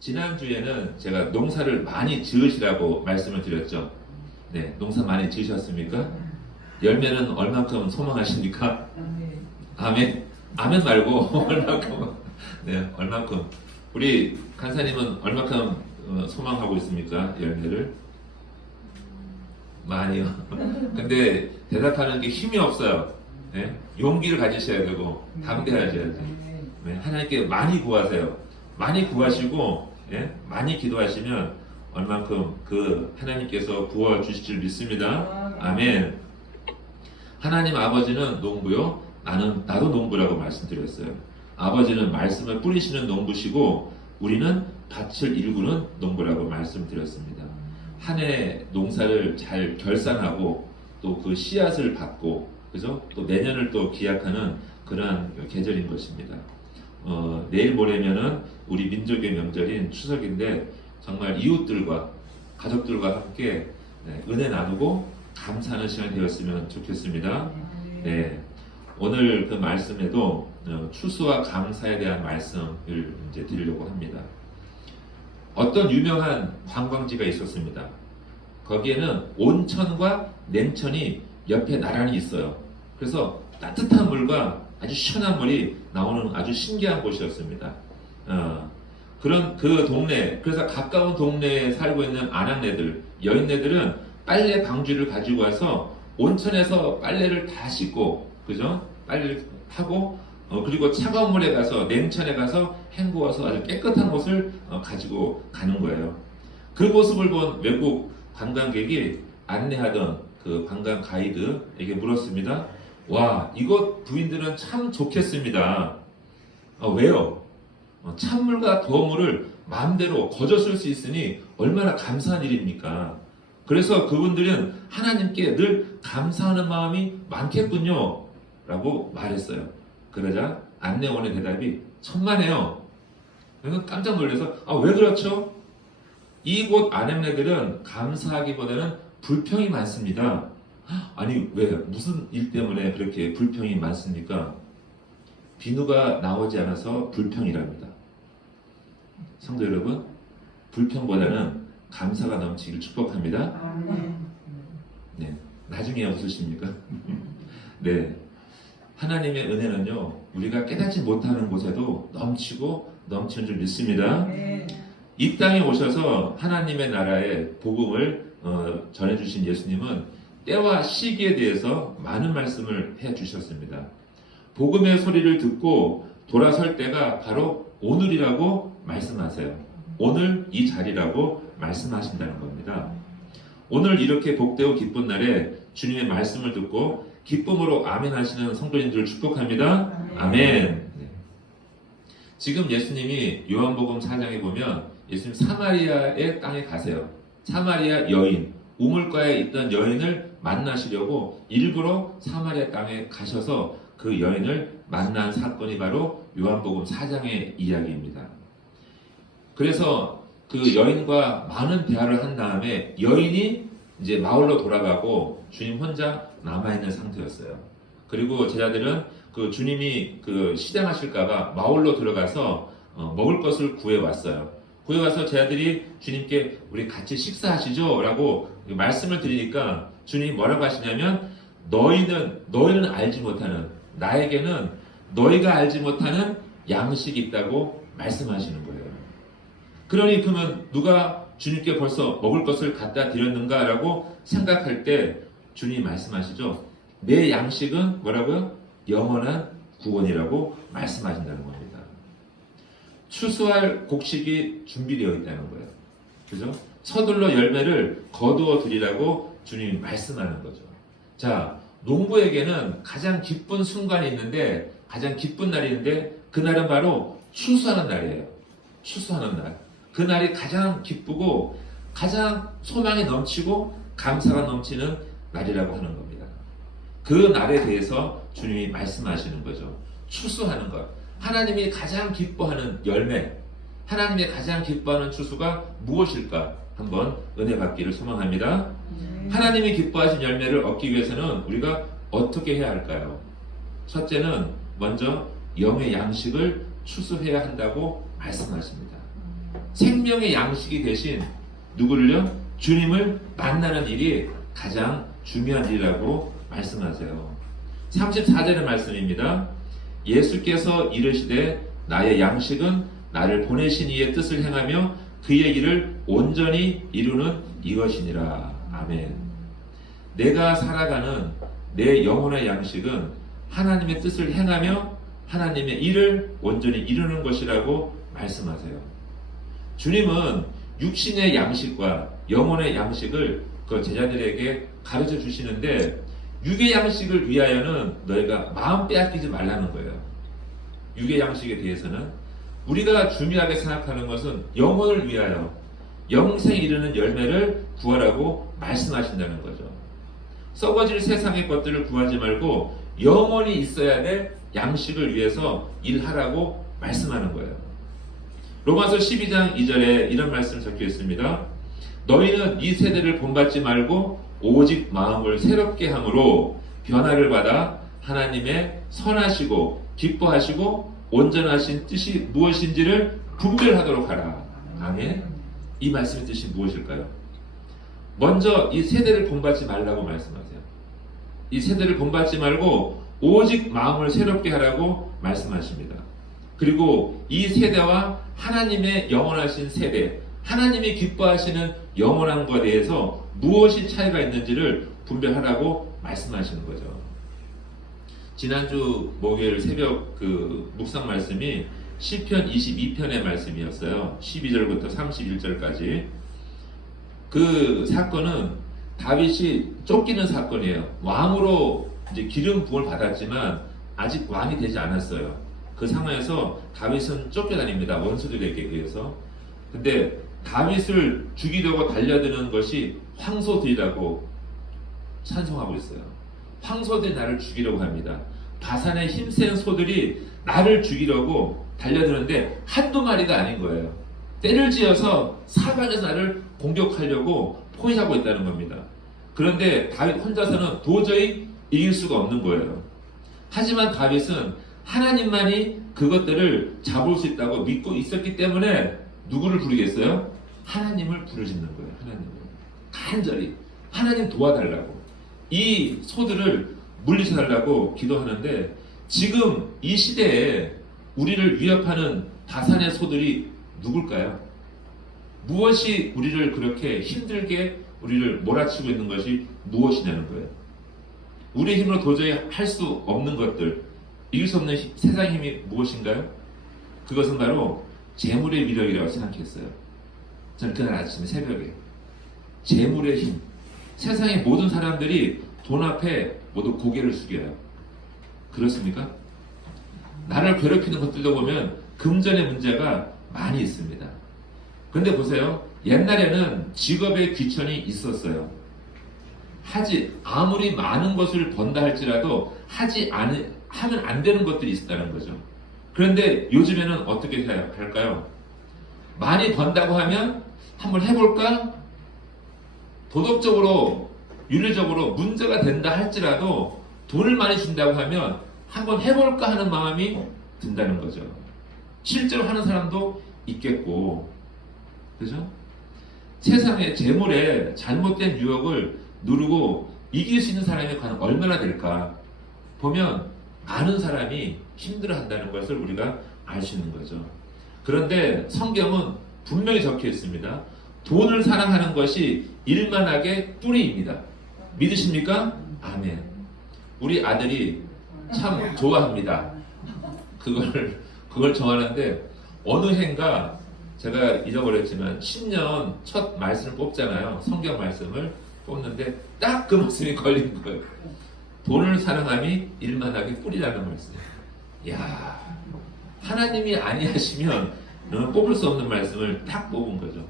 지난주에는 제가 농사를 많이 지으시라고 말씀을 드렸죠. 네, 농사 많이 지으셨습니까? 열매는 얼만큼 소망하십니까? 아멘. 아멘 말고 얼만큼. 네, 얼만큼. 우리 간사님은 얼만큼 소망하고 있습니까? 열매를? 많이요. 근데 대답하는 게 힘이 없어요. 네? 용기를 가지셔야 되고 담대하셔야지. 네, 하나님께 많이 구하세요. 많이 구하시고 많이 기도하시면 얼만큼 그 하나님께서 부어 주실 줄 믿습니다. 아멘. 하나님 아버지는 농부요, 나도 농부라고 말씀드렸어요. 아버지는 말씀을 뿌리시는 농부시고 우리는 밭을 일구는 농부라고 말씀드렸습니다. 한 해 농사를 잘 결산하고 또 그 씨앗을 받고, 그죠? 또 내년을 또 기약하는 그러한 계절인 것입니다. 내일 모레면은 우리 민족의 명절인 추석인데 정말 이웃들과 가족들과 함께 은혜 나누고 감사하는 시간이 되었으면 좋겠습니다. 네, 오늘 그 말씀에도 추수와 감사에 대한 말씀을 이제 드리려고 합니다. 어떤 유명한 관광지가 있었습니다. 거기에는 온천과 냉천이 옆에 나란히 있어요. 그래서 따뜻한 물과 아주 시원한 물이 나오는 아주 신기한 곳이었습니다. 그런 그 동네, 그래서 가까운 동네에 살고 있는 아낙네들, 여인네들은 빨래 방주를 가지고 와서 온천에서 빨래를 다 씻고, 그죠? 빨래를 하고, 그리고 차가운 물에 가서, 냉천에 가서 헹구어서 아주 깨끗한 옷을 가지고 가는 거예요. 그 모습을 본 외국 관광객이 안내하던 그 관광 가이드에게 물었습니다. 와, 이곳 부인들은 참 좋겠습니다. 왜요? 찬물과 더운 물을 마음대로 거저 쓸 수 있으니 얼마나 감사한 일입니까? 그래서 그분들은 하나님께 늘 감사하는 마음이 많겠군요 라고 말했어요. 그러자 안내원의 대답이 천만에요. 그래서 깜짝 놀라서 왜 그렇죠? 이곳 아낙네들은 감사하기보다는 불평이 많습니다. 아니 왜? 무슨 일 때문에 그렇게 불평이 많습니까? 비누가 나오지 않아서 불평이랍니다. 성도 여러분, 불평보다는 감사가 넘치길 축복합니다. 네, 나중에 웃으십니까? 네, 하나님의 은혜는요, 우리가 깨닫지 못하는 곳에도 넘치고 넘치는 줄 믿습니다. 이 땅에 오셔서 하나님의 나라의 복음을 전해주신 예수님은 때와 시기에 대해서 많은 말씀을 해주셨습니다. 복음의 소리를 듣고 돌아설 때가 바로 오늘이라고 말씀하세요. 오늘 이 자리라고 말씀하신다는 겁니다. 오늘 이렇게 복되고 기쁜 날에 주님의 말씀을 듣고 기쁨으로 아멘 하시는 성도님들을 축복합니다. 아멘. 네. 지금 예수님이 요한복음 4장에 보면 예수님 사마리아의 땅에 가세요. 사마리아 여인, 우물가에 있던 여인을 만나시려고 일부러 사마리아 땅에 가셔서 그 여인을 만난 사건이 바로 요한복음 4장의 이야기입니다. 그래서 그 여인과 많은 대화를 한 다음에 여인이 이제 마을로 돌아가고 주님 혼자 남아있는 상태였어요. 그리고 제자들은 그 주님이 그 시장하실까봐 마을로 들어가서 먹을 것을 구해왔어요. 구해와서 제자들이 주님께 우리 같이 식사하시죠? 라고 말씀을 드리니까 주님이 뭐라고 하시냐면 너희는 알지 못하는, 나에게는 너희가 알지 못하는 양식이 있다고 말씀하시는 거예요. 그러니 그러면 누가 주님께 벌써 먹을 것을 갖다 드렸는가 라고 생각할 때 주님이 말씀하시죠. 내 양식은 뭐라고요? 영원한 구원이라고 말씀하신다는 겁니다. 추수할 곡식이 준비되어 있다는 거예요. 그죠? 서둘러 열매를 거두어 드리라고 주님이 말씀하는 거죠. 자, 농부에게는 가장 기쁜 순간이 있는데, 가장 기쁜 날이 있는데, 그날은 바로 추수하는 날이에요. 추수하는 날. 그날이 가장 기쁘고, 가장 소망이 넘치고, 감사가 넘치는 날이라고 하는 겁니다. 그 날에 대해서 주님이 말씀하시는 거죠. 추수하는 것. 하나님이 가장 기뻐하는 열매, 하나님이 가장 기뻐하는 추수가 무엇일까? 한번 은혜 받기를 소망합니다. 하나님이 기뻐하신 열매를 얻기 위해서는 우리가 어떻게 해야 할까요? 첫째는 먼저 영의 양식을 추수해야 한다고 말씀하십니다. 생명의 양식이 되신 누구를요? 주님을 만나는 일이 가장 중요한 일이라고 말씀하세요. 34절의 말씀입니다. 예수께서 이르시되 나의 양식은 나를 보내신 이의 뜻을 행하며 그의 일을 온전히 이루는 이것이니라. 아멘. 내가 살아가는 내 영혼의 양식은 하나님의 뜻을 행하며 하나님의 일을 온전히 이루는 것이라고 말씀하세요. 주님은 육신의 양식과 영혼의 양식을 그 제자들에게 가르쳐 주시는데 육의 양식을 위하여는 너희가 마음 빼앗기지 말라는 거예요. 육의 양식에 대해서는 우리가 중요하게 생각하는 것은 영혼을 위하여 영생에 이르는 열매를 구하라고 말씀하신다는 거죠. 썩어질 세상의 것들을 구하지 말고 영혼이 있어야 될 양식을 위해서 일하라고 말씀하는 거예요. 로마서 12장 2절에 이런 말씀 적혀 있습니다. 너희는 이 세대를 본받지 말고 오직 마음을 새롭게 함으로 변화를 받아 하나님의 선하시고 기뻐하시고 온전하신 뜻이 무엇인지를 분별하도록 하라. 아멘. 이 말씀의 뜻이 무엇일까요? 먼저 이 세대를 본받지 말라고 말씀하세요. 이 세대를 본받지 말고 오직 마음을 새롭게 하라고 말씀하십니다. 그리고 이 세대와 하나님의 영원하신 세대, 하나님이 기뻐하시는 영원한 것에 대해서 무엇이 차이가 있는지를 분별하라고 말씀하시는 거죠. 지난주 목요일 새벽 그 묵상 말씀이 시편 22편의 말씀이었어요. 12절부터 31절까지. 그 사건은 다윗이 쫓기는 사건이에요. 왕으로 이제 기름 부음을 받았지만 아직 왕이 되지 않았어요. 그 상황에서 다윗은 쫓겨다닙니다. 원수들에게 의해서. 근데 다윗을 죽이려고 달려드는 것이 황소들이라고 찬송하고 있어요. 황소들이 나를 죽이려고 합니다. 바산의 힘센 소들이 나를 죽이려고 달려드는데 한두 마리가 아닌 거예요. 때를 지어서 사방에서 나를 공격하려고 포위하고 있다는 겁니다. 그런데 다윗 혼자서는 도저히 이길 수가 없는 거예요. 하지만 다윗은 하나님만이 그것들을 잡을 수 있다고 믿고 있었기 때문에 누구를 부르겠어요? 하나님을 부르짖는 거예요. 하나님을 간절히 하나님 도와달라고, 이 소들을 물리쳐달라고 기도하는데, 지금 이 시대에 우리를 위협하는 다산의 소들이 누굴까요? 무엇이 우리를 그렇게 힘들게 우리를 몰아치고 있는 것이 무엇이냐는 거예요. 우리의 힘으로 도저히 할 수 없는 것들, 이길 수 없는 세상의 힘이 무엇인가요? 그것은 바로 재물의 위력이라고 생각했어요. 저는 그날 아침에 새벽에 재물의 힘, 세상의 모든 사람들이 돈 앞에 모두 고개를 숙여요. 그렇습니까? 나를 괴롭히는 것들도 보면 금전의 문제가 많이 있습니다. 근데 보세요. 옛날에는 직업의 귀천이 있었어요. 아무리 많은 것을 번다 할지라도 하면 안 되는 것들이 있었다는 거죠. 그런데 요즘에는 어떻게 할까요? 많이 번다고 하면 한번 해볼까? 도덕적으로, 윤리적으로 문제가 된다 할지라도 돈을 많이 준다고 하면 한번 해볼까 하는 마음이 든다는 거죠. 실제로 하는 사람도 있겠고, 그죠? 세상의 재물에 잘못된 유혹을 누르고 이길 수 있는 사람이 과연 얼마나 될까? 보면 많은 사람이 힘들어한다는 것을 우리가 알 수 있는 거죠. 그런데 성경은 분명히 적혀 있습니다. 돈을 사랑하는 것이 일만하게 뿌리입니다. 믿으십니까? 아멘. 우리 아들이 참 좋아합니다. 그걸 좋아하는데 어느 해인가 제가 잊어버렸지만 10년 첫 말씀을 뽑잖아요. 성경 말씀을 뽑는데 딱 그 말씀이 걸린 거예요. 돈을 사랑함이 일만하게 뿌리라는 말씀. 이야, 하나님이 아니하시면 너는 뽑을 수 없는 말씀을 딱 뽑은 거죠.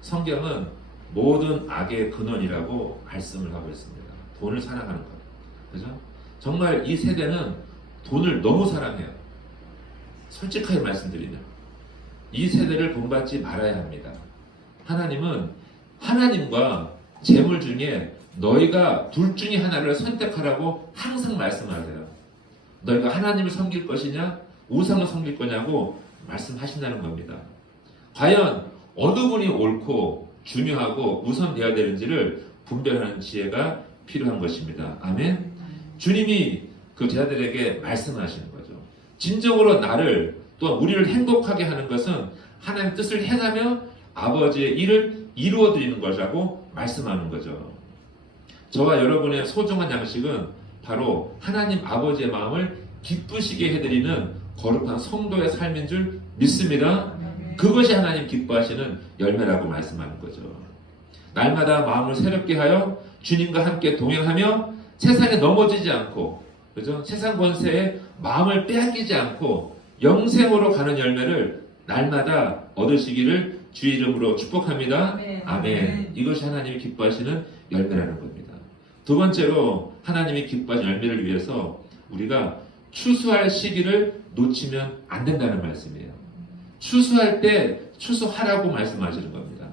성경은 모든 악의 근원이라고 말씀을 하고 있습니다. 돈을 사랑하는 것. 그죠? 정말 이 세대는 돈을 너무 사랑해요. 솔직하게 말씀드리면 이 세대를 본받지 말아야 합니다. 하나님은 하나님과 재물 중에 너희가 둘 중에 하나를 선택하라고 항상 말씀하세요. 너희가 하나님을 섬길 것이냐 우상을 섬길 거냐고 말씀하신다는 겁니다. 과연 어느 분이 옳고 중요하고 우선돼야 되는지를 분별하는 지혜가 필요한 것입니다. 아멘. 주님이 그 제자들에게 말씀하시는 거죠. 진정으로 나를 또 우리를 행복하게 하는 것은 하나님 뜻을 행하며 아버지의 일을 이루어 드리는 것이라고 말씀하는 거죠. 저와 여러분의 소중한 양식은 바로 하나님 아버지의 마음을 기쁘시게 해드리는 거룩한 성도의 삶인 줄 믿습니다. 그것이 하나님 기뻐하시는 열매라고 말씀하는 거죠. 날마다 마음을 새롭게 하여 주님과 함께 동행하며 세상에 넘어지지 않고, 그죠? 세상 권세에 마음을 빼앗기지 않고 영생으로 가는 열매를 날마다 얻으시기를 주의 이름으로 축복합니다. 아멘. 이것이 하나님이 기뻐하시는 열매라는 겁니다. 두 번째로 하나님이 기뻐하시는 열매를 위해서 우리가 추수할 시기를 놓치면 안 된다는 말씀이에요. 추수할 때 추수하라고 말씀하시는 겁니다.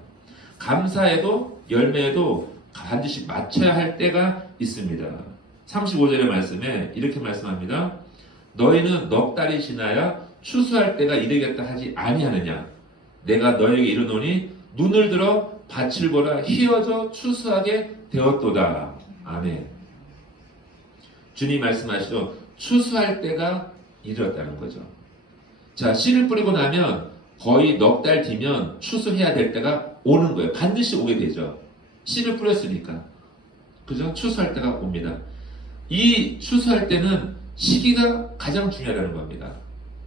감사에도 열매에도 반드시 맞춰야 할 때가 있습니다. 35절의 말씀에 이렇게 말씀합니다. 너희는 넉 달이 지나야 추수할 때가 이르겠다 하지 아니하느냐. 내가 너에게 이르노니 눈을 들어 밭을 보라 희어져 추수하게 되었도다. 아멘. 주님 말씀하시죠. 추수할 때가 이르렀다는 거죠. 자, 씨를 뿌리고 나면 거의 넉 달 뒤면 추수해야 될 때가 오는 거예요. 반드시 오게 되죠. 씨를 뿌렸으니까. 그죠? 추수할 때가 옵니다. 이 추수할 때는 시기가 가장 중요하다는 겁니다.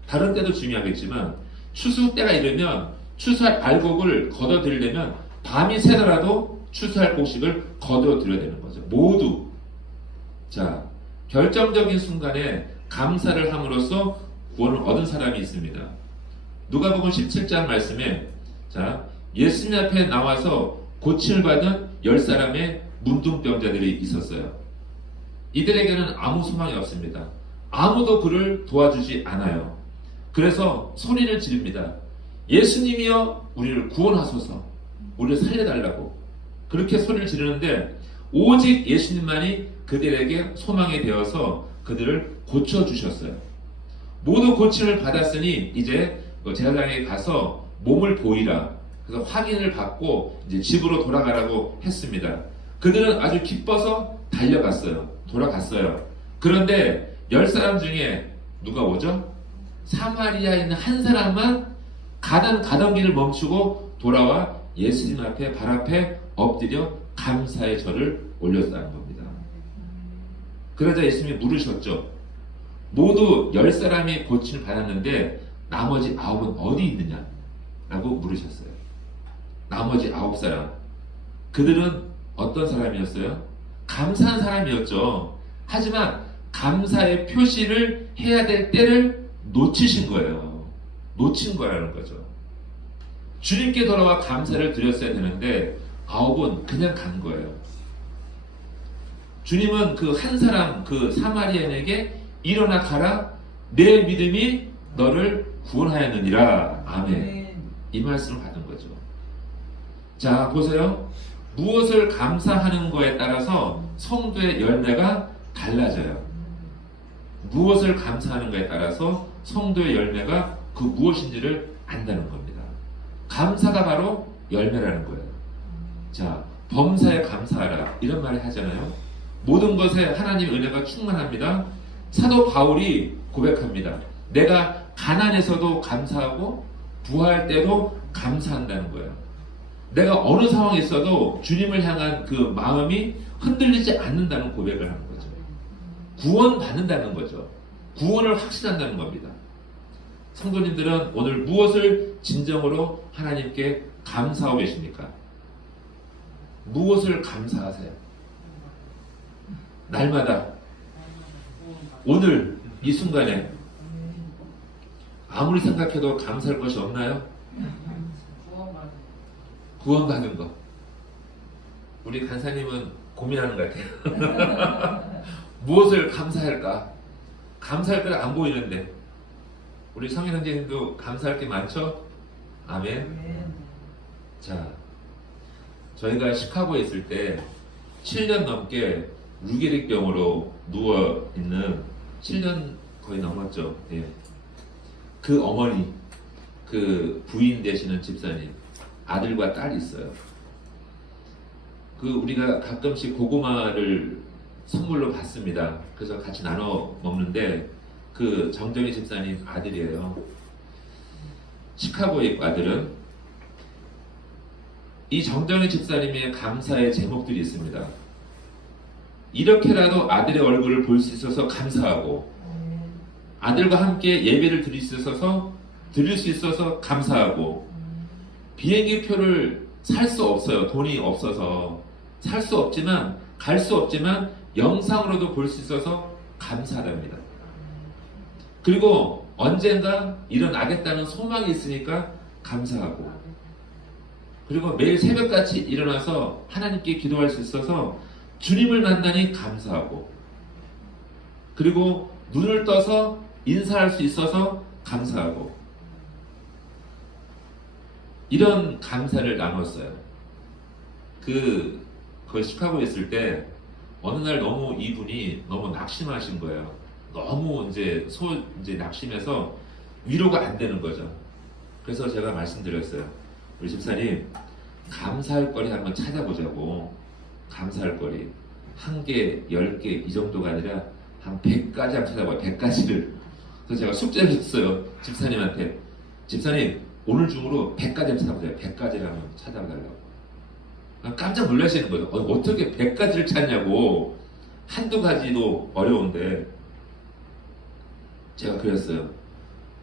다른 때도 중요하겠지만 추수 때가 이르면 추수할 알곡을 걷어들이려면 밤이 새더라도 추수할 곡식을 걷어들여야 되는 거죠. 모두. 자, 결정적인 순간에 감사를 함으로써 구원을 얻은 사람이 있습니다. 누가복음 17장 말씀에 자, 예수님 앞에 나와서 고침을 받은 10사람의 문둥병자들이 있었어요. 이들에게는 아무 소망이 없습니다. 아무도 그를 도와주지 않아요. 그래서 소리를 지릅니다. 예수님이여 우리를 구원하소서. 우리를 살려달라고. 그렇게 소리를 지르는데 오직 예수님만이 그들에게 소망이 되어서 그들을 고쳐주셨어요. 모두 고침을 받았으니 이제 제사장에게 가서 몸을 보이라. 그래서 확인을 받고 이제 집으로 돌아가라고 했습니다. 그들은 아주 기뻐서 달려갔어요. 돌아갔어요. 그런데 10사람 중에 누가 오죠? 사마리아에 있는 한 사람만 가던 길을 멈추고 돌아와 예수님 앞에 발 앞에 엎드려 감사의 절을 올렸다는 겁니다. 그러자 예수님이 물으셨죠. 모두 10사람이 고침을 받았는데 나머지 9은 어디 있느냐? 라고 물으셨어요. 나머지 9사람. 그들은 어떤 사람이었어요? 감사한 사람이었죠. 하지만 감사의 표시를 해야 될 때를 놓치신 거예요. 놓친 거라는 거죠. 주님께 돌아와 감사를 드렸어야 되는데 9은 그냥 간 거예요. 주님은 그 한 사람, 그 사마리아인에게 일어나 가라. 내 믿음이 너를 구원하였느니라. 아멘. 이 말씀을 받은 거죠. 자, 보세요. 무엇을 감사하는 거에 따라서 성도의 열매가 달라져요. 무엇을 감사하는 거에 따라서 성도의 열매가 그 무엇인지를 안다는 겁니다. 감사가 바로 열매라는 거예요. 자, 범사에 감사하라. 이런 말을 하잖아요. 모든 것에 하나님의 은혜가 충만합니다. 사도 바울이 고백합니다. 내가 가난에서도 감사하고 부할 때도 감사한다는 거예요. 내가 어느 상황에 있어도 주님을 향한 그 마음이 흔들리지 않는다는 고백을 하는 거죠. 구원받는다는 거죠. 구원을 확신한다는 겁니다. 성도님들은 오늘 무엇을 진정으로 하나님께 감사하고 계십니까? 무엇을 감사하세요? 날마다 오늘 이 순간에 아무리 생각해도 감사할 것이 없나요? 구원받은 거. 우리 간사님은 고민하는 것 같아요. 무엇을 감사할까? 감사할 때가 안 보이는데 우리 성인 형제님도 감사할 게 많죠? 아멘. 자, 저희가 시카고에 있을 때 7년 넘게 루게릭병으로 누워있는 7년 거의 넘었죠. 예. 그 어머니 그 부인 되시는 집사님 아들과 딸이 있어요. 그 우리가 가끔씩 고구마를 선물로 받습니다. 그래서 같이 나눠 먹는데 그 정정희 집사님 아들이에요. 시카고에 있고 아들은 이 정정희 집사님의 감사의 제목들이 있습니다. 이렇게라도 아들의 얼굴을 볼 수 있어서 감사하고 아들과 함께 예배를 드릴 수 있어서 감사하고 비행기 표를 살 수 없어요. 돈이 없어서 살 수 없지만 갈 수 없지만 영상으로도 볼 수 있어서 감사합니다. 그리고 언젠가 일어나겠다는 소망이 있으니까 감사하고 그리고 매일 새벽같이 일어나서 하나님께 기도할 수 있어서 주님을 만나니 감사하고 그리고 눈을 떠서 인사할 수 있어서 감사하고 이런 감사를 나눴어요. 그 시카고에 있을 때 어느 날 너무 이분이 너무 낙심하신 거예요. 너무 이제 낙심해서 위로가 안 되는 거죠. 그래서 제가 말씀드렸어요. 우리 집사님 감사할 거리 한번 찾아보자고. 감사할 거리 1개, 10개 이 정도가 아니라 한 100가지 한번 찾아봐요. 100가지를. 그래서 제가 숙제를 줬어요. 집사님한테. 집사님 오늘 중으로 100가지 한번 찾아보세요. 100가지를 한번 찾아달라고. 깜짝 놀라시는 거죠. 어떻게 100가지를 찾냐고. 한두 가지도 어려운데 제가 그랬어요.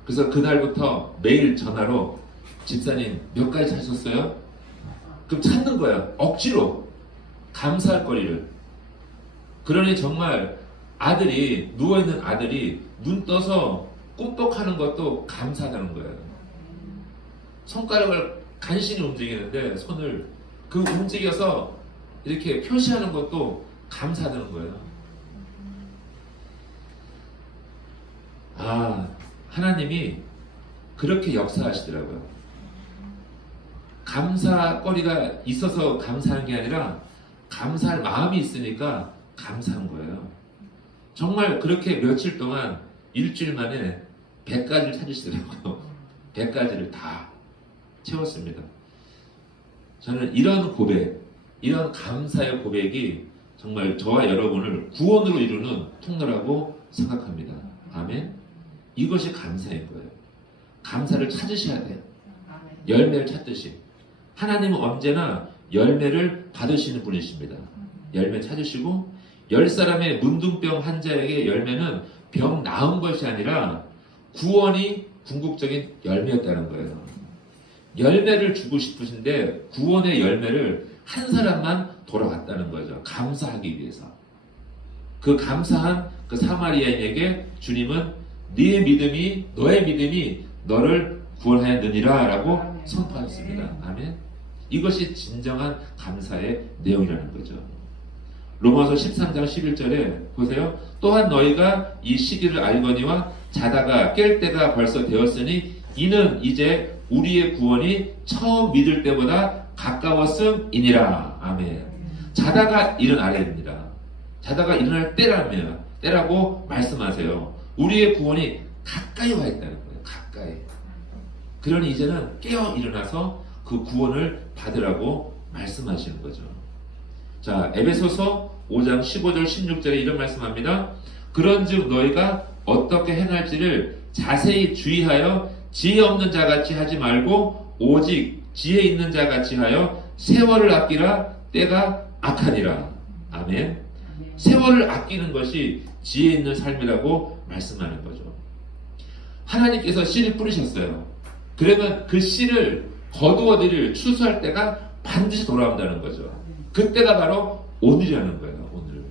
그래서 그날부터 매일 전화로 집사님 몇 가지 찾으셨어요? 그럼 찾는 거야. 억지로. 감사할 거리를. 그러니 정말 아들이 누워있는 아들이 눈 떠서 꿈뻑하는 것도 감사하다는 거예요. 손가락을 간신히 움직이는데 손을 그 움직여서 이렇게 표시하는 것도 감사하다는 거예요. 하나님이 그렇게 역사하시더라고요. 감사거리가 있어서 감사한 게 아니라 감사할 마음이 있으니까 감사한 거예요. 정말 그렇게 며칠 동안 일주일 만에 100가지를 찾으시더라고요. 100가지를 다 채웠습니다. 저는 이런 고백, 이런 감사의 고백이 정말 저와 여러분을 구원으로 이루는 통로라고 생각합니다. 아멘. 이것이 감사인 거예요. 감사를 찾으셔야 돼요. 열매를 찾듯이. 하나님은 언제나 열매를 받으시는 분이십니다. 열매 찾으시고 10사람의 문둥병 환자에게 열매는 병 나은 것이 아니라 구원이 궁극적인 열매였다는 거예요. 열매를 주고 싶으신데 구원의 열매를 한 사람만 돌아왔다는 거죠. 감사하기 위해서. 그 감사한 그 사마리아인에게 주님은 너의 믿음이 너를 구원하였느니라 라고 선포하셨습니다. 아멘. 이것이 진정한 감사의 내용이라는 거죠. 로마서 13장 11절에 보세요. 또한 너희가 이 시기를 알거니와 자다가 깰 때가 벌써 되었으니 이는 이제 우리의 구원이 처음 믿을 때보다 가까웠음이니라. 아멘. 자다가 일어나야 됩니다. 자다가 일어날 때라고 말씀하세요. 우리의 구원이 가까이 와 있다는 거예요. 가까이. 그러니 이제는 깨어 일어나서 그 구원을 받으라고 말씀하시는 거죠. 자, 에베소서 5장 15절 16절에 이런 말씀합니다. 그런즉 너희가 어떻게 행할지를 자세히 주의하여 지혜 없는 자같이 하지 말고 오직 지혜 있는 자같이 하여 세월을 아끼라. 때가 악하니라. 아멘. 세월을 아끼는 것이 지혜 있는 삶이라고 말씀하는 거죠. 하나님께서 씨를 뿌리셨어요. 그러면 그 씨를 거두어들일 추수할 때가 반드시 돌아온다는 거죠. 그때가 바로 오늘이라는 거예요. 오늘.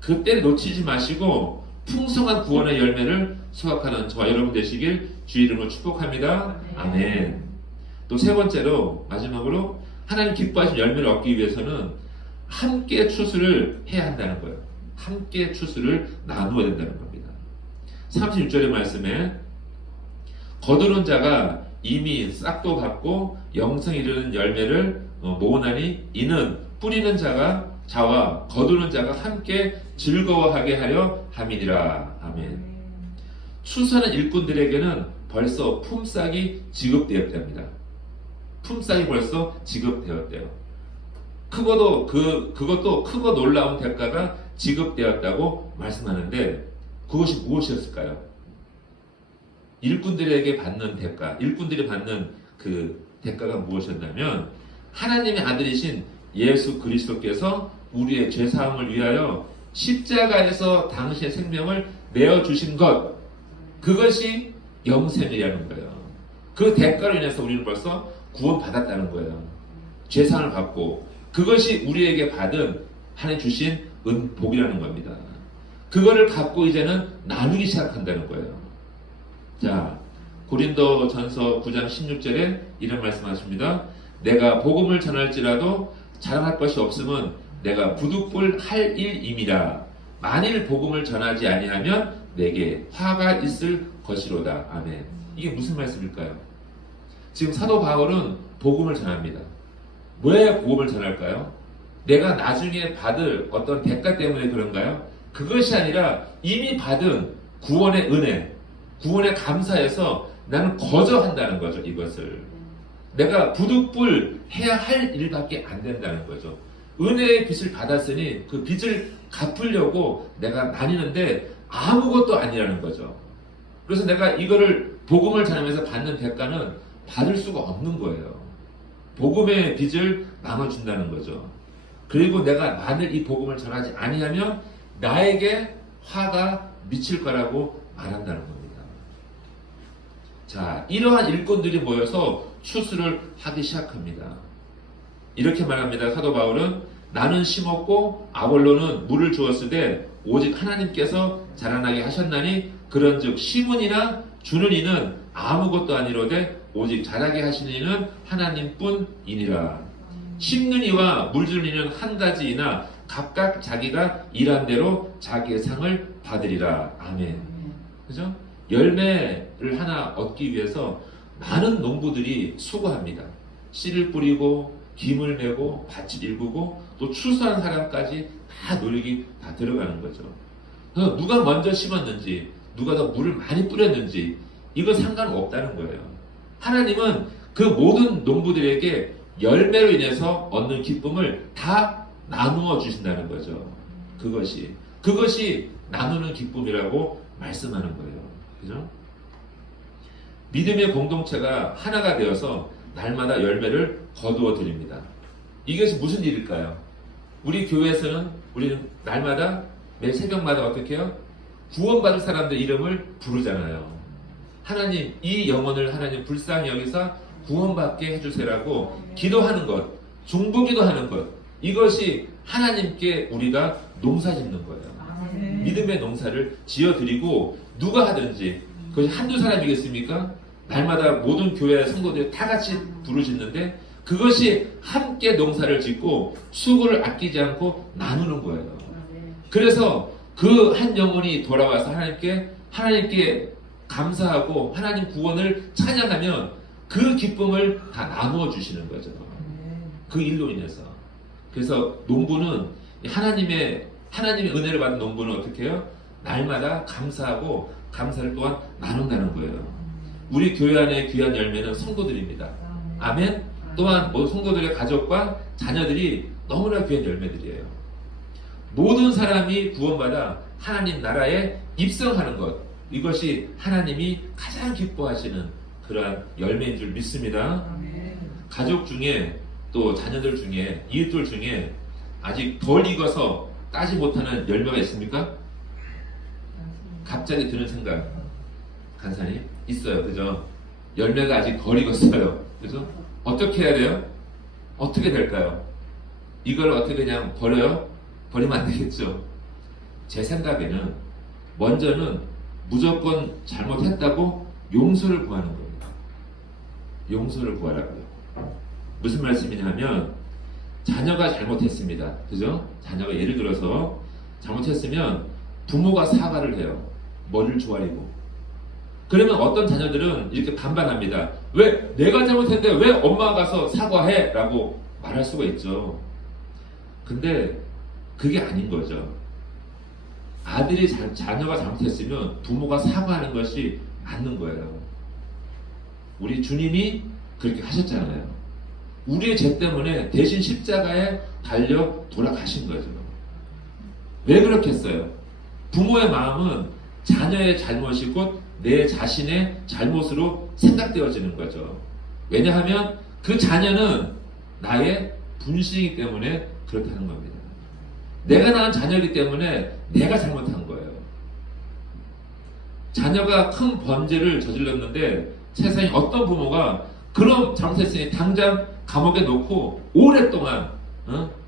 그때를 놓치지 마시고 풍성한 구원의 열매를 수확하는 저와 여러분 되시길 주 이름으로 축복합니다. 아멘. 또 세 번째로 마지막으로 하나님 기뻐하신 열매를 얻기 위해서는 함께 추수를 해야 한다는 거예요. 함께 추수를 나누어야 된다는 겁니다. 36절의 말씀에 거두는 자가 이미 싹도 받고 영생에 이르는 열매를 모으나니 이는 뿌리는 자와 거두는 자가 함께 즐거워하게 하려 함이니라. 아멘. 추수하는 일꾼들에게는 벌써 품삯이 지급되었답니다. 품삯이 벌써 지급되었대요. 그것도 크고 놀라운 대가가 지급되었다고 말씀하는데 그것이 무엇이었을까요? 일꾼들에게 받는 대가, 일꾼들이 받는 그 대가가 무엇이었냐면 하나님의 아들이신 예수 그리스도께서 우리의 죄사함을 위하여 십자가에서 당신의 생명을 내어주신 것, 그것이 영생이라는 거예요. 그 대가로 인해서 우리는 벌써 구원받았다는 거예요. 죄사함을 받고 그것이 우리에게 받은 하나님 주신 은복이라는 겁니다. 그거를 갖고 이제는 나누기 시작한다는 거예요. 자, 고린도 전서 9장 16절에 이런 말씀하십니다. 내가 복음을 전할지라도 자랑할 것이 없음은 내가 부득불 할 일임이라. 만일 복음을 전하지 아니하면 내게 화가 있을 것이로다. 아멘. 이게 무슨 말씀일까요? 지금 사도 바울은 복음을 전합니다. 왜 복음을 전할까요? 내가 나중에 받을 어떤 대가 때문에 그런가요? 그것이 아니라 이미 받은 구원의 은혜, 구원의 감사에서 나는 거저한다는 거죠. 이것을 내가 부득불 해야 할 일밖에 안 된다는 거죠. 은혜의 빚을 받았으니 그 빚을 갚으려고 내가 나뉘는데 아무것도 아니라는 거죠. 그래서 내가 이거를 복음을 전하면서 받는 대가는 받을 수가 없는 거예요. 복음의 빚을 나눠준다는 거죠. 그리고 내가 만일 이 복음을 전하지 아니하면 나에게 화가 미칠 거라고 말한다는 겁니다. 자, 이러한 일꾼들이 모여서 추수를 하기 시작합니다. 이렇게 말합니다. 사도 바울은 나는 심었고 아볼로는 물을 주었으되 오직 하나님께서 자라나게 하셨나니 그런즉 심은 이나 주는 이는 아무것도 아니로되 오직 자라게 하시는 이는 하나님뿐이니라. 심는 이와 물 주는 이는 한 가지이나 각각 자기가 일한 대로 자기의 상을 받으리라. 아멘. 그죠? 열매를 하나 얻기 위해서 많은 농부들이 수고합니다. 씨를 뿌리고 김을 메고 밭을 일구고 또 추수하는 사람까지 다 노력이 다 들어가는 거죠. 그래서 누가 먼저 심었는지 누가 더 물을 많이 뿌렸는지 이거 상관없다는 거예요. 하나님은 그 모든 농부들에게 열매로 인해서 얻는 기쁨을 다 나누어 주신다는 거죠. 그것이 나누는 기쁨이라고 말씀하는 거예요. 그죠? 믿음의 공동체가 하나가 되어서 날마다 열매를 거두어 드립니다. 이것이 무슨 일일까요? 우리 교회에서는 우리는 날마다 매 새벽마다 어떻게 해요? 구원받을 사람들 이름을 부르잖아요. 하나님, 이 영혼을 하나님 불쌍히 여기사 구원받게 해주세요라고 기도하는 것, 중보기도하는 것, 이것이 하나님께 우리가 농사 짓는 거예요. 믿음의 농사를 지어드리고 누가 하든지 그것이 한두 사람이겠습니까? 날마다 모든 교회 성도들이 다 같이 부르짖는데 그것이 함께 농사를 짓고 수고를 아끼지 않고 나누는 거예요. 그래서 그 한 영혼이 돌아와서 하나님께 감사하고 하나님 구원을 찬양하면 그 기쁨을 다 나누어 주시는 거죠. 그 일로 인해서. 그래서 농부는 하나님의 은혜를 받은 농부는 어떻게 해요? 날마다 감사하고 감사를 또한 나눈다는 거예요. 우리 교회 안의 귀한 열매는 성도들입니다. 아멘. 또한 모든 성도들의 가족과 자녀들이 너무나 귀한 열매들이에요. 모든 사람이 구원받아 하나님 나라에 입성하는 것, 이것이 하나님이 가장 기뻐하시는 그러한 열매인 줄 믿습니다. 가족 중에 또 자녀들 중에 이웃들 중에 아직 덜 익어서 따지 못하는 열매가 있습니까? 갑자기 드는 생각, 간사님 있어요. 그죠? 열매가 아직 덜 익었어요. 그죠? 어떻게 해야 돼요? 어떻게 될까요? 이걸 어떻게 그냥 버려요? 버리면 안 되겠죠. 제 생각에는 먼저는 무조건 잘못했다고 용서를 구하는 겁니다. 용서를 구하라고요. 무슨 말씀이냐면 자녀가 잘못했습니다. 그죠? 자녀가 예를 들어서 잘못했으면 부모가 사과를 해요. 머리를 조아리고. 그러면 어떤 자녀들은 이렇게 반반합니다. 왜 내가 잘못했는데 왜 엄마가 가서 사과해? 라고 말할 수가 있죠. 근데 그게 아닌 거죠. 자녀가 잘못했으면 부모가 사과하는 것이 맞는 거예요. 우리 주님이 그렇게 하셨잖아요. 우리의 죄 때문에 대신 십자가에 달려 돌아가신 거죠. 왜 그렇게 했어요? 부모의 마음은 자녀의 잘못이 곧 내 자신의 잘못으로 생각되어지는 거죠. 왜냐하면 그 자녀는 나의 분신이기 때문에 그렇다는 겁니다. 내가 낳은 자녀이기 때문에 내가 잘못한 거예요. 자녀가 큰 범죄를 저질렀는데 세상에 어떤 부모가 그런 잘못했으니 당장 감옥에 놓고 오랫동안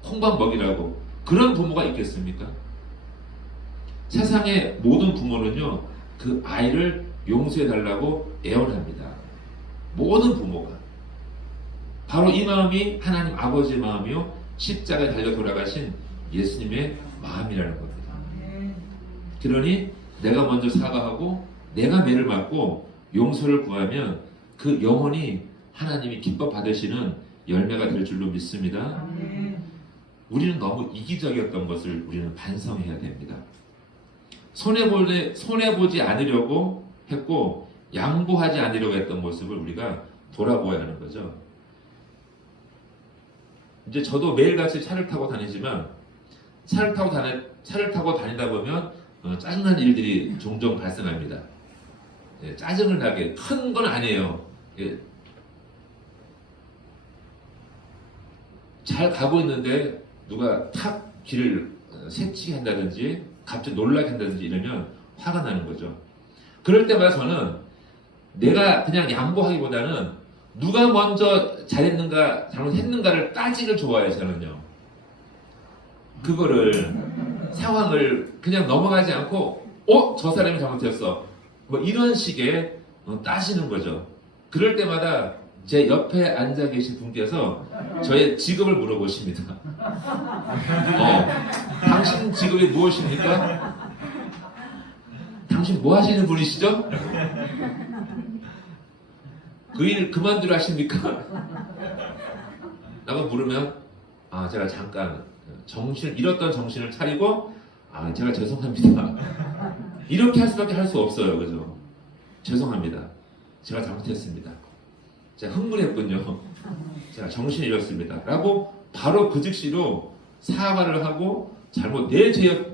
콩밥 먹이라고 그런 부모가 있겠습니까? 세상의 모든 부모는요, 그 아이를 용서해달라고 애원합니다. 모든 부모가. 바로 이 마음이 하나님 아버지의 마음이요, 십자가에 달려 돌아가신 예수님의 마음이라는 겁니다. 그러니 내가 먼저 사과하고 내가 매를 맞고 용서를 구하면 그 영혼이 하나님이 기뻐 받으시는 열매가 될 줄로 믿습니다. 우리는 너무 이기적이었던 것을 우리는 반성해야 됩니다. 손해보지 않으려고 했고 양보하지 않으려고 했던 모습을 우리가 돌아보아야 하는 거죠. 이제 저도 매일같이 차를 타고 다니지만 차를 타고 다니다 보면 짜증난 일들이 종종 발생합니다. 예, 짜증을 나게 큰 건 아니에요. 예, 잘 가고 있는데 누가 탁 길을 새치한다든지 갑자기 놀라게 한다든지 이러면 화가 나는 거죠. 그럴 때마다 저는 내가 그냥 양보하기보다는 누가 먼저 잘했는가 잘못했는가를 따지기를 좋아해요. 저는요. 그거를 상황을 그냥 넘어가지 않고 저 사람이 잘못했어 뭐 이런 식의 따지는 거죠. 그럴 때마다 제 옆에 앉아 계신 분께서 저의 직업을 물어보십니다. 당신 직업이 무엇입니까? 당신 뭐 하시는 분이시죠? 그 일 그만두려 하십니까? 라고 물으면 제가 잠깐 잃었던 정신을 차리고 제가 죄송합니다. 이렇게 할 수밖에 할 수 없어요. 그죠? 죄송합니다. 제가 잘못했습니다. 제가 흥분했군요. 제가 정신을 잃었습니다. 라고 바로 그 즉시로 사과를 하고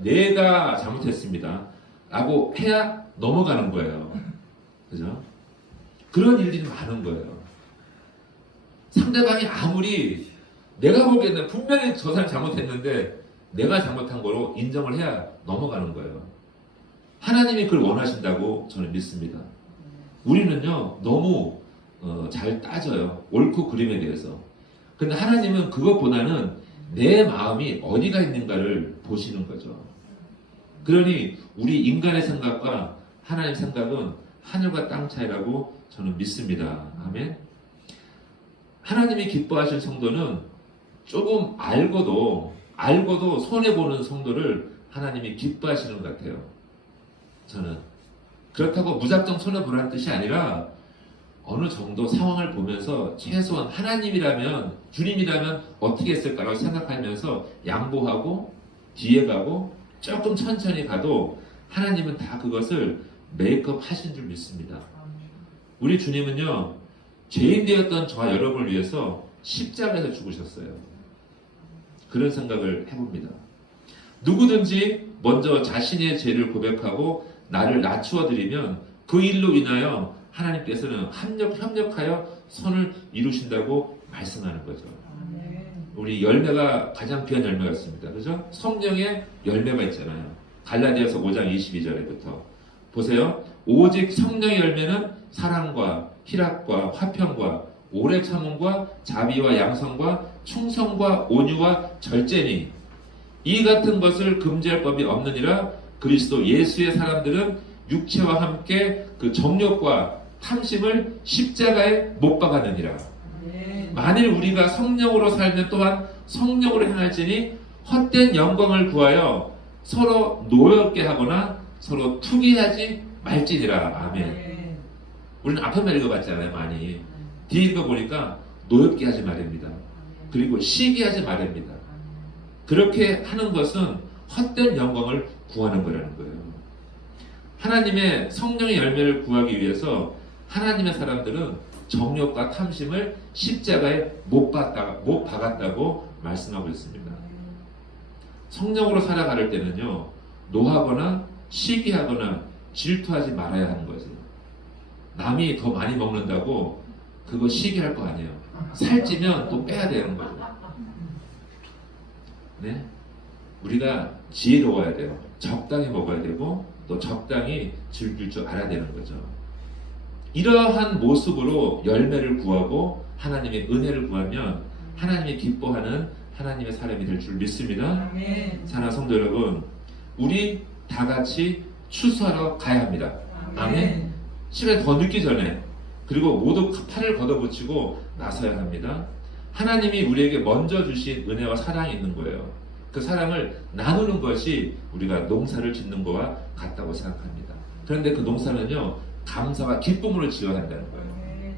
내가 잘못했습니다. 라고 해야 넘어가는 거예요. 그죠? 그런 일들이 많은 거예요. 상대방이 아무리 내가 보기에는 분명히 저 사람이 잘못했는데 내가 잘못한 거로 인정을 해야 넘어가는 거예요. 하나님이 그걸 원하신다고 저는 믿습니다. 우리는요 너무 잘 따져요. 옳고 그름에 대해서. 근데 하나님은 그것보다는 내 마음이 어디가 있는가를 보시는 거죠. 그러니 우리 인간의 생각과 하나님의 생각은 하늘과 땅 차이라고 저는 믿습니다. 아멘. 하나님이 기뻐하실 성도는 조금 알고도 손해보는 성도를 하나님이 기뻐하시는 것 같아요. 저는 그렇다고 무작정 손해보라는 뜻이 아니라 어느 정도 상황을 보면서 최소한 하나님이라면 주님이라면 어떻게 했을까라고 생각하면서 양보하고 뒤에 가고 조금 천천히 가도 하나님은 다 그것을 메이크업 하신 줄 믿습니다. 우리 주님은요 죄인 되었던 저와 여러분을 위해서 십자가에서 죽으셨어요. 그런 생각을 해봅니다. 누구든지 먼저 자신의 죄를 고백하고 나를 낮추어 드리면 그 일로 인하여 하나님께서는 협력하여 선을 이루신다고 말씀하는 거죠. 우리 열매가 가장 귀한 열매가 있습니다. 그죠? 성령의 열매가 있잖아요. 갈라디아서 5장 22절부터 보세요. 오직 성령의 열매는 사랑과 희락과 화평과 오래 참음과 자비와 양성과 충성과 온유와 절제니 이 같은 것을 금지할 법이 없느니라. 그리스도 예수의 사람들은 육체와 함께 그 정욕과 탐심을 십자가에 못 박았느니라. 만일 우리가 성령으로 살면 또한 성령으로 행할지니 헛된 영광을 구하여 서로 노엽게 하거나 서로 투기하지 말지니라. 아멘. 우리는 앞에만 읽어봤잖아요. 많이 뒤에 읽어보니까 노엽게 하지 말입니다. 그리고 시기하지 말입니다. 그렇게 하는 것은 헛된 영광을 구하는 거라는 거예요. 하나님의 성령의 열매를 구하기 위해서 하나님의 사람들은 정욕과 탐심을 십자가에 못 박았다고 말씀하고 있습니다. 성령으로 살아갈 때는요, 노하거나 시기하거나 질투하지 말아야 하는 거죠. 남이 더 많이 먹는다고 그거 시기할 거 아니에요. 살찌면 또 빼야 되는 거죠. 네? 우리가 지혜로워야 돼요. 적당히 먹어야 되고 또 적당히 즐길 줄 알아야 되는 거죠. 이러한 모습으로 열매를 구하고 하나님의 은혜를 구하면 하나님이 기뻐하는 하나님의 사람이 될 줄 믿습니다. 사랑하는 성도 여러분, 우리 다 같이 추수하러 가야 합니다. 아멘. 시간이 더 늦기 전에, 그리고 모두 팔을 걷어붙이고 나서야 합니다. 하나님이 우리에게 먼저 주신 은혜와 사랑이 있는 거예요. 그 사랑을 나누는 것이 우리가 농사를 짓는 거와 같다고 생각합니다. 그런데 그 농사는요, 감사와 기쁨으로 지어야 한다는 거예요.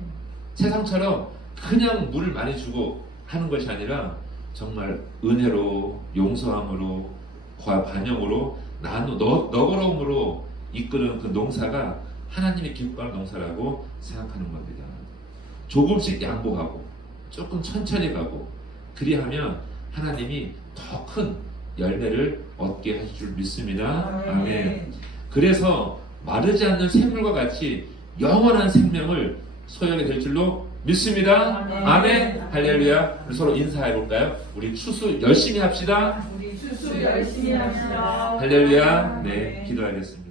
세상처럼 그냥 물을 많이 주고 하는 것이 아니라 정말 은혜로, 용서함으로, 반영으로, 너그러움으로 이끄는 그 농사가 하나님이 기뻐하는 농사라고 생각하는 겁니다. 조금씩 양보하고 조금 천천히 가고 그리하면 하나님이 더 큰 열매를 얻게 하실 줄 믿습니다. 아멘. 그래서 마르지 않는 샘물과 같이 영원한 생명을 소유하게 될 줄로 믿습니다. 아멘. 할렐루야. 서로 인사해 볼까요? 우리 추수 열심히 합시다. 우리 추수 열심히 합시다. 할렐루야. 네, 기도하겠습니다.